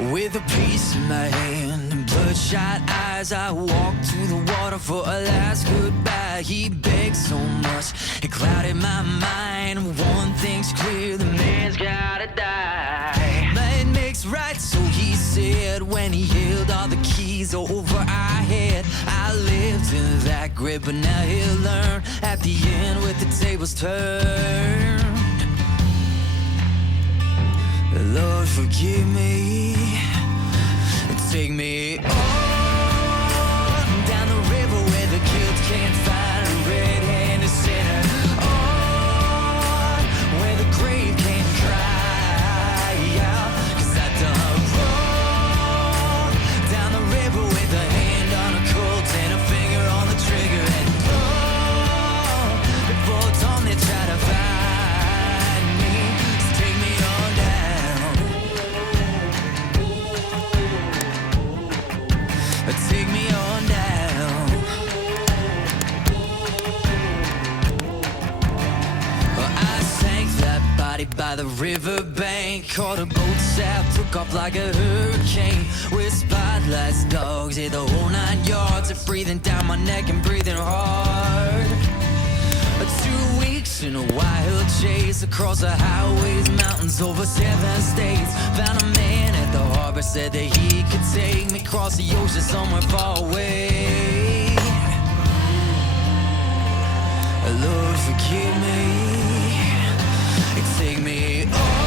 With a piece in my hand and bloodshot eyes, I walked to the water for a last goodbye. He begged so much, it clouded my mind. One thing's clear, the man's gotta die. Might makes right, so he said, when he held all the keys over our head. I lived in that grip, but now he'll learn at the end with the tables turned. Lord, forgive me, take me on down the river where the kids can't find a red-handed sinner, on where the grave can't cry out, 'cause I done wrong down the river with a hand on a Colt and a finger on the trigger, and long before dawn they try to find me, so take me on down. Take me on down. Well, I sank that body by the riverbank, caught a boat sap, took off like a hurricane, with spotlights, dogs, yeah, the whole 9 yards, of breathing down my neck and breathing hard. 2 weeks in a wild chase across the highways, mountains, over 7 states. Found a man at the harbor, said that he could take me across the ocean somewhere far away. Lord, forgive me, take me on